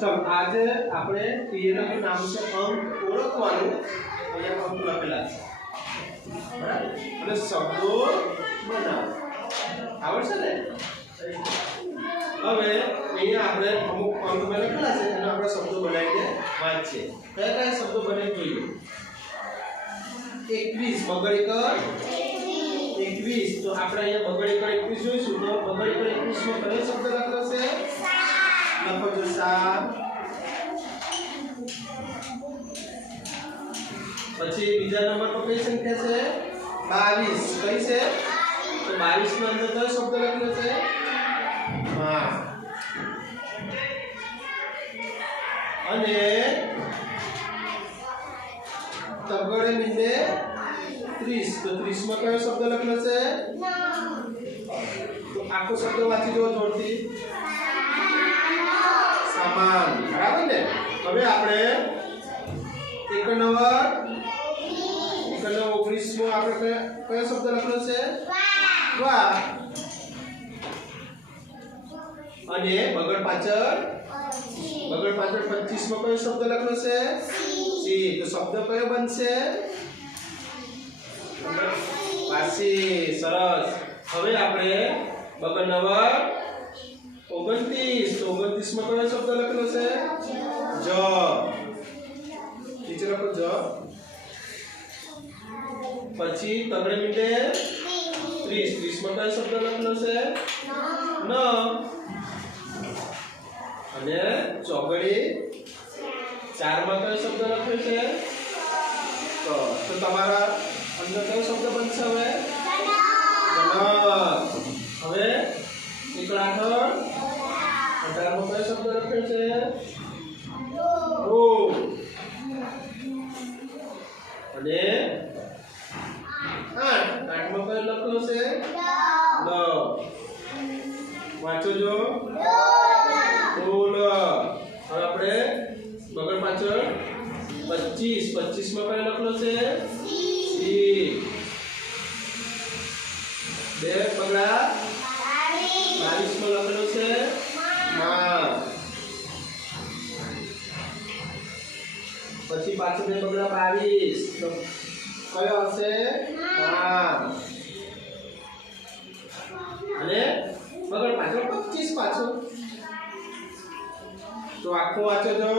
चलो आज આપણે ક્રિયાનું નામ છે અંક ઓળખવાનું અહીંયા અંક લખેલા છે બરાબર અને શબ્દો બનાવો આવડશે ને હવે અહીંયા આપણે અમુક અંક લખેલા છે એનો આપણે શબ્દો બનાવીને વાંચીએ કયા કયા શબ્દો બને જોઈએ 21 બગડી કર 21 તો આપણે અહીંયા બગડી કર 21 જોઈશું તો બગડી કર 21 માં કયો શબ્દ લખેલો છે લખો જો 7 પછી બીજા નંબર પર કઈ સંખ્યા છે 22 કઈ છે તો 22 માં અંદર કયો શબ્દ લખેલો છે હા અને તગડે મીંડે 30 તો 30 માં કયો શબ્દ લખેલો છે તો આખો શબ્દ વાંચી જો જોડથી સામાન બરાબર ને હવે આપણે 19 માં આપણે કયો શબ્દ લખેલો છે વાહ અને બગડ પાછળ 25 માં કયો શબ્દ લખેલો છે સી તો શબ્દ કયો બનશે પાસી સરસ હવે આપણે બગડ 29 માં કયો શબ્દ લખેલો છે જ નીચે લખો જ પછી તગડે મીંડે 30 માં કયો શબ્દ લખેલો છે ન અને ચોગડી 4 માં કયો શબ્દ લખ્યો છે તો તમારા અંદર કયો શબ્દ બનશે હવે હવે એકલા 18 માં કયો શબ્દ લખ્યો છે ઓ અને 8 માં કયો લખેલો છે લ વાંચો જો હવે આપણે બગડ પાછળ 25 માં કયો લખેલો છે સી બે પગલા 22 માં લખેલો છે માં પછી પાછળ બે પગલા 22 તો કયો હશે માં અને બગડ પાછળ 25 પાછળ તો આખો વાંચો જો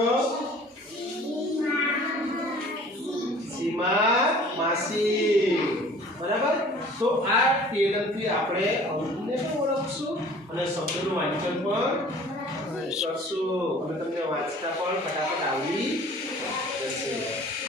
સીમા માસી બરાબર તો આ ટેબલથી આપણે અંકને પણ ઓળખશું અને શબ્દનું વાંચન પણ કરશું અને તમને વાંચતા પણ ફટાફટ